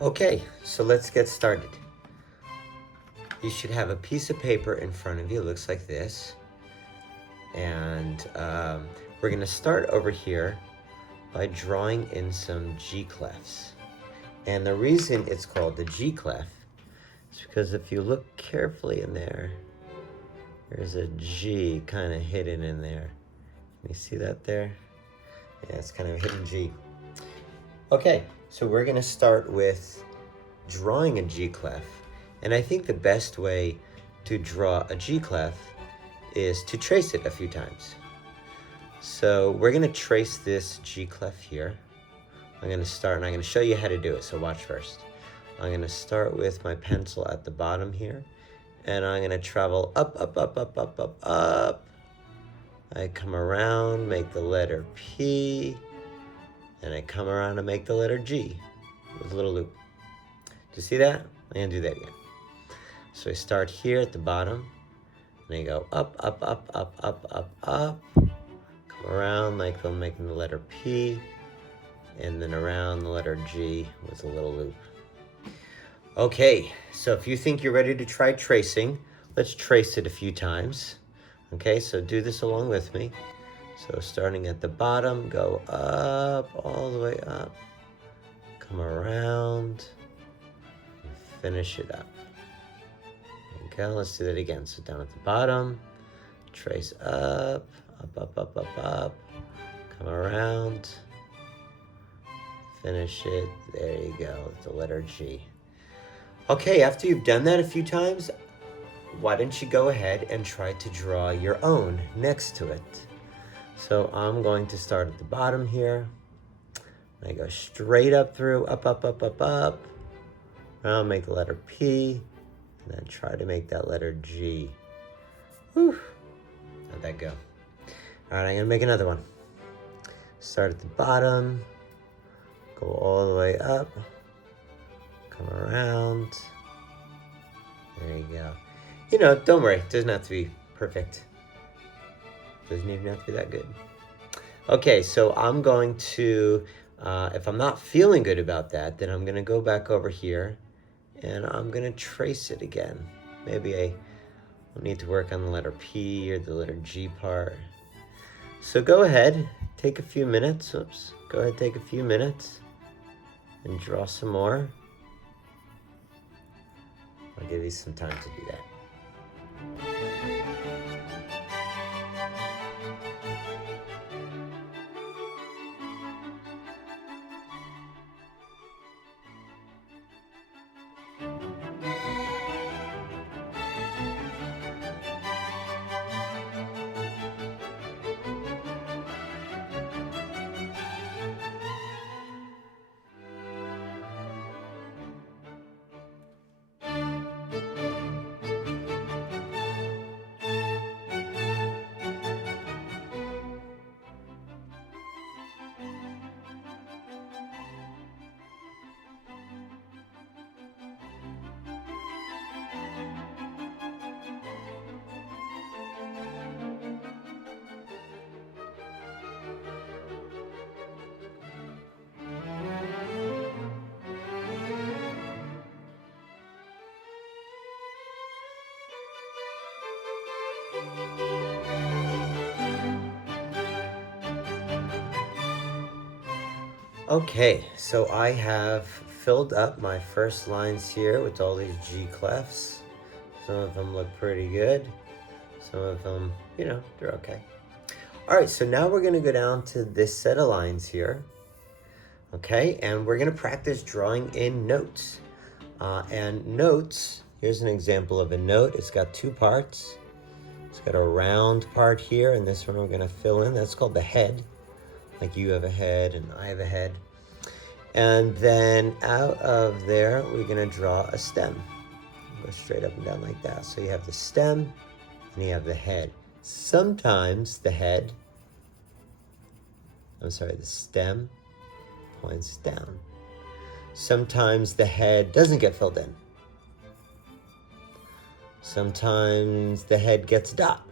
Okay, so let's get started. You should have a piece of paper in front of you. It looks like this. And we're going to start over here by drawing in some G clefs. And the reason it's called the G clef is because if you look carefully in there, there's a G kind of hidden in there. Can you see that there? Yeah, it's kind of a hidden G. Okay, so we're going to start with drawing a G clef. And I think the best way to draw a G clef is to trace it a few times. So we're going to trace this G clef here. I'm going to start, and I'm going to show you how to do it, so watch first. I'm going to start with my pencil at the bottom here, and I'm going to travel up, up, up, up, up, up, up. I come around, make the letter P, and I come around and make the letter G with a little loop. Do you see that? I'm going to do that again. So I start here at the bottom, and I go up, up, up, up, up, up, up. Come around like I'm making the letter P, and then around the letter G with a little loop. Okay, so if you think you're ready to try tracing, let's trace it a few times. Okay, so do this along with me. So starting at the bottom, go up, all the way up, come around, and finish it up. Okay, let's do that again. So down at the bottom, trace up, up, up, up, up, up, come around, finish it. There you go, the letter G. Okay, after you've done that a few times, why don't you go ahead and try to draw your own next to it? So I'm going to start at the bottom here. I go straight up through, up, up, up, up, up. I'll make the letter P, and then try to make that letter G. Whew, how'd that go? All right, I'm gonna make another one. Start at the bottom, go all the way up, come around. There you go. You know, don't worry, it doesn't have to be perfect. Doesn't even have to be that good. Okay, so I'm going to, if I'm not feeling good about that, then I'm gonna go back over here and I'm gonna trace it again. Maybe I need to work on the letter P or the letter G part. So go ahead, take a few minutes. Oops, go ahead, take a few minutes and draw some more. I'll give you some time to do that. Okay, so I have filled up my first lines here with all these G clefs. Some of them look pretty good. Some of them, you know, they're okay. All right, so now we're gonna go down to this set of lines here. Okay, and we're gonna practice drawing in notes. And notes, here's an example of a note. It's got two parts. It's got a round part here, and this one we're gonna fill in. That's called the head. Like you have a head and I have a head. And then out of there, we're gonna draw a stem. Go straight up and down like that. So you have the stem and you have the head. Sometimes the stem points down. Sometimes the head doesn't get filled in. Sometimes the head gets a dot.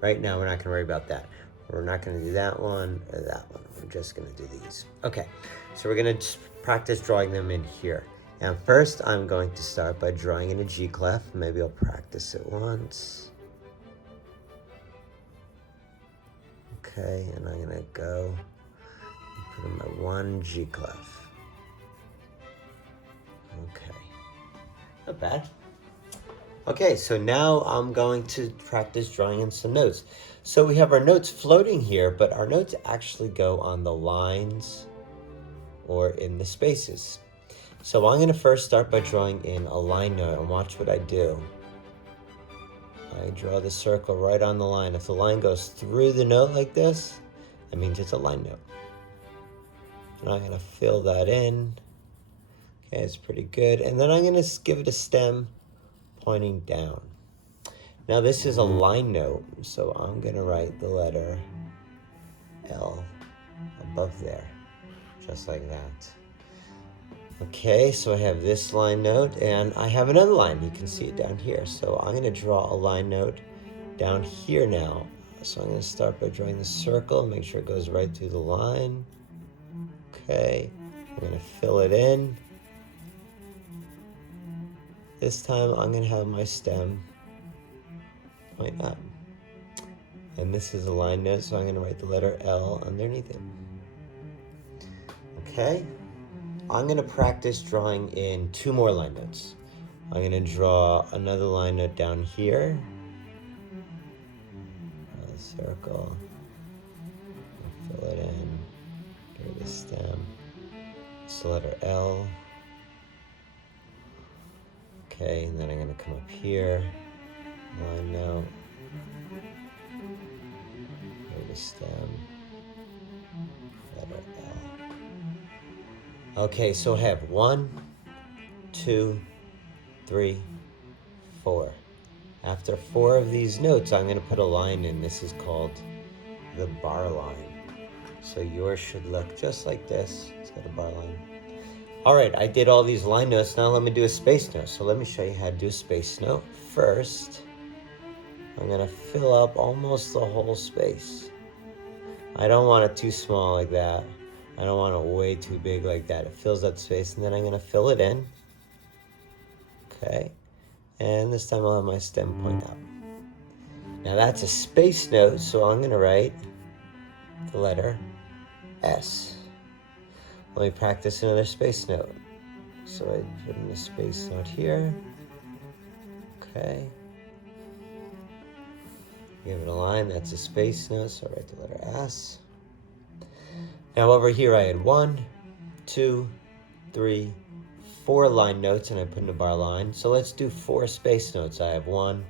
Right now, we're not gonna worry about that. We're not gonna do that one or that one. We're just gonna do these. Okay, so we're gonna practice drawing them in here. And first I'm going to start by drawing in a G clef. Maybe I'll practice it once. Okay, and I'm gonna go and put in my one G clef. Okay, not bad. Okay, so now I'm going to practice drawing in some notes. So we have our notes floating here, but our notes actually go on the lines or in the spaces. So I'm going to first start by drawing in a line note, and watch what I do. I draw the circle right on the line. If the line goes through the note like this, that means it's a line note. And I'm going to fill that in. Okay, it's pretty good. And then I'm going to give it a stem pointing down. Now this is a line note, so I'm going to write the letter L above there, just like that. Okay, so I have this line note, and I have another line. You can see it down here. So I'm going to draw a line note down here now. So I'm going to start by drawing the circle, make sure it goes right through the line. Okay, I'm going to fill it in. This time I'm going to have my stem point up. And this is a line note, so I'm going to write the letter L underneath it. Okay. I'm going to practice drawing in two more line notes. I'm going to draw another line note down here. Draw a circle. Fill it in. Give it a stem. It's the letter L. Okay, and then I'm going to come up here. Line note. Give it a stem. Letter L. Okay, so I have 1, 2, 3, 4. After 4 of these notes, I'm going to put a line in. This is called the bar line. So yours should look just like this. It's got a bar line. All right, I did all these line notes. Now let me do a space note. So let me show you how to do a space note. First, I'm going to fill up almost the whole space. I don't want it too small like that. I don't want it way too big like that. It fills up space, and then I'm going to fill it in. Okay. And this time I'll have my stem point up. Now that's a space note, so I'm going to write the letter S. Let me practice another space note. So I put in a space note here. Okay. Give it a line. That's a space note, so I write the letter S. Now over here I had 1, 2, 3, 4 line notes, and I put in a bar line. So let's do 4 space notes. I have 1,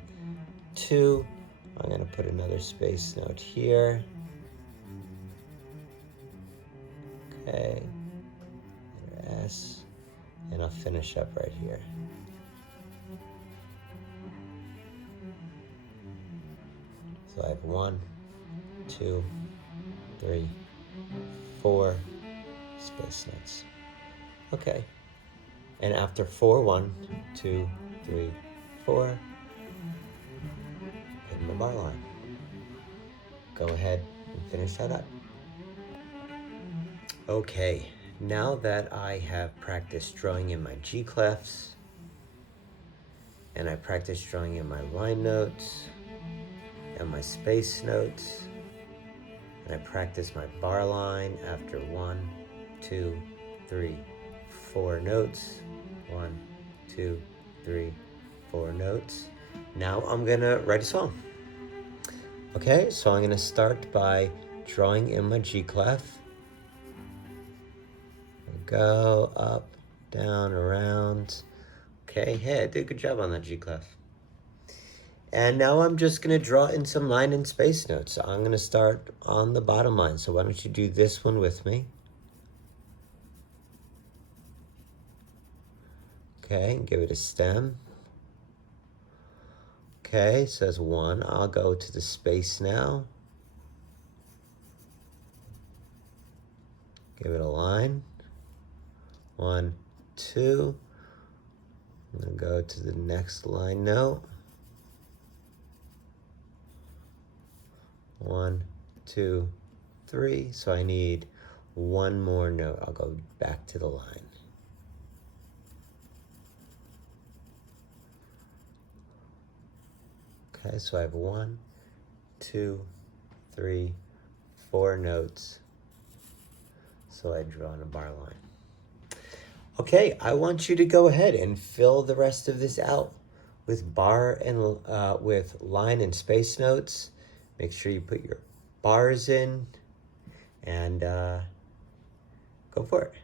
2. I'm going to put another space note here. Okay. Letter S. And I'll finish up right here. So I have 1, 2, 3, 4 space notes. Okay. And after 4, 1, 2, 3, 4, put in the bar line. Go ahead and finish that up. Okay, now that I have practiced drawing in my G clefs, and I practiced drawing in my line notes, and my space notes, and I practice my bar line after 1, 2, 3, 4 notes. 1, 2, 3, 4 notes. Now I'm gonna write a song. Okay, so I'm gonna start by drawing in my G clef. Go up, down, around. Okay, hey, I did a good job on that G clef. And now I'm just going to draw in some line and space notes. So I'm going to start on the bottom line. So why don't you do this one with me? Okay, and give it a stem. Okay, it says 1. I'll go to the space now. Give it a line. 1, 2. I'm going to go to the next line note. 1, 2, 3. So I need one more note. I'll go back to the line. Okay, so I have 1, 2, 3, 4 notes. So I draw on a bar line. Okay, I want you to go ahead and fill the rest of this out with bar and with line and space notes. Make sure you put your bars in and go for it.